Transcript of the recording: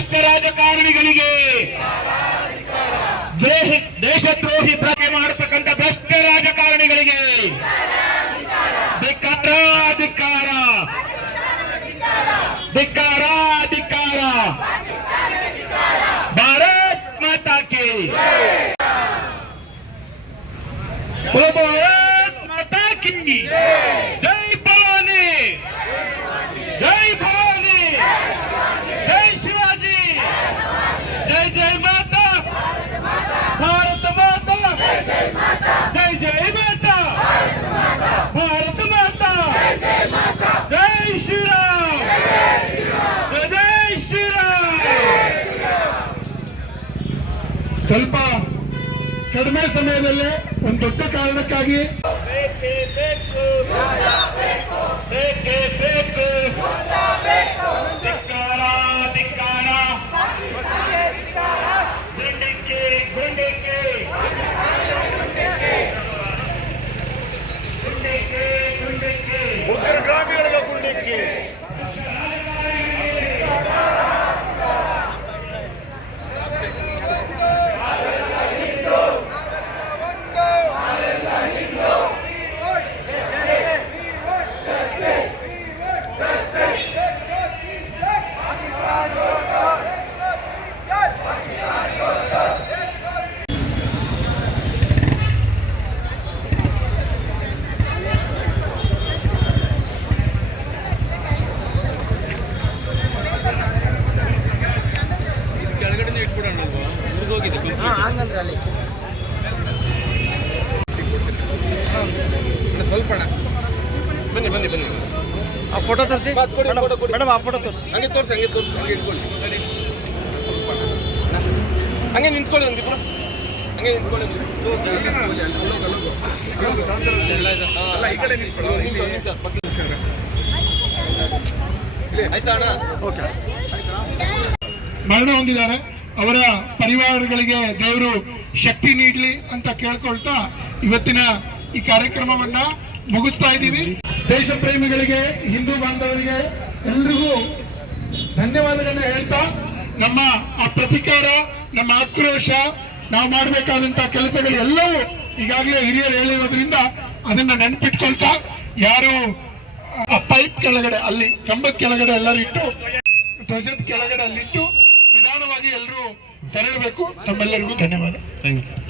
ಭ್ರಷ್ಟ ರಾಜಕಾರಣಿಗಳಿಗೆ, ದೇಶದ್ರೋಹಿ ಪ್ರಜೆ ಮಾಡತಕ್ಕಂಥ ಭ್ರಷ್ಟ ರಾಜಕಾರಣಿಗಳಿಗೆ ಧಿಕ್ಕಾರ ಧಿಕ್ಕಾರ ಧಿಕ್ಕಾರ ಧಿಕ್ಕಾರ. ಭಾರತ್ ಮಾತಾ ಕಿ ಭಾರತ್ ಮಾತಾ ಕಿ ಜೈ ಭವಾನಿ, ಜೈ ಭವಾನಿ, ಜೈ ಶಿವಾಜಿ, ಜೈ ಜೈ ಮಾತಾ ಭಾರತ ಮಾತಾ, ಜೈ ಜೈ ಮಾತಾ ಭಾರತ ಮಾತಾ, ಜೈ ಶ್ರೀರಾಮ್, ಜೈ ಶ್ರೀರಾಮ್. ಸ್ವಲ್ಪ ಕಡಿಮೆ ಸಮಯದಲ್ಲೇ ಒಂದು ದೊಡ್ಡ ಕಾರಣಕ್ಕಾಗಿ ಬೇಕೇ ಬೇಕು, ಧಿಕ್ಕಾರ ಧಿಕ್ಕಾರ, ಗುಂಡಿಕ್ಕಿ ಗುಂಡಿಕ್ಕಿ ಗುಂಡಿಕ್ಕಿ ಗುಂಡಿಕ್ಕಿ, ಗ್ರಾಮೀಣ ಗುಂಡಿಕ್ಕಿ. ಸ್ವಲ್ಪ ಬನ್ನಿ ಬನ್ನಿ ಬನ್ನಿ, ಆ ಫೋಟೋ ತೋರಿಸಿ ಮೇಡಮ್, ಆ ಫೋಟೋ ತೋರಿಸಿ. ಹಂಗೆ ತೋರಿಸಿ, ಹಂಗೆ ತೋರಿಸಿ, ಹಂಗೆ ಇಟ್ಕೊಳ್ಳಿ. ಹಂಗೆ ನಿಂತ್ಕೊಳ್ಳಿ ಒಂದಿಬ್ರು, ಹಂಗೆ ನಿಂತ್ಕೊಳ್ಳಿ. ಆಯ್ತಾ ಅಣ್ಣ? ಓಕೆ. ಮರಣ ಹೊಂದಿದ್ದಾರೆ. ಅವರ ಪರಿವಾರಗಳಿಗೆ ದೇವರು ಶಕ್ತಿ ನೀಡಲಿ ಅಂತ ಕೇಳ್ಕೊಳ್ತಾ ಇವತ್ತಿನ ಈ ಕಾರ್ಯಕ್ರಮವನ್ನ ಮುಗಿಸ್ತಾ ಇದ್ದೀವಿ. ದೇಶ ಪ್ರೇಮಿಗಳಿಗೆ, ಹಿಂದೂ ಬಾಂಧವರಿಗೆ ಎಲ್ರಿಗೂ ಧನ್ಯವಾದಗಳನ್ನ ಹೇಳ್ತಾ, ನಮ್ಮ ಆ ಪ್ರತಿಕಾರ, ನಮ್ಮ ಆಕ್ರೋಶ, ನಾವು ಮಾಡಬೇಕಾದಂತಹ ಕೆಲಸಗಳು ಎಲ್ಲವೂ ಈಗಾಗಲೇ ಹಿರಿಯರು ಹೇಳಿರೋದ್ರಿಂದ ಅದನ್ನ ನೆನಪಿಟ್ಕೊಳ್ತಾ, ಯಾರು ಆ ಪೈಪ್ ಕೆಳಗಡೆ, ಅಲ್ಲಿ ಕಂಬದ ಕೆಳಗಡೆ ಎಲ್ಲರೂ ಇಟ್ಟು, ಧ್ವಜದ ಕೆಳಗಡೆ ಅಲ್ಲಿಟ್ಟು ನಿಧಾನವಾಗಿ ಎಲ್ಲರೂ ತೆರಳಬೇಕು. ತಮ್ಮೆಲ್ಲರಿಗೂ ಧನ್ಯವಾದ. Thank you.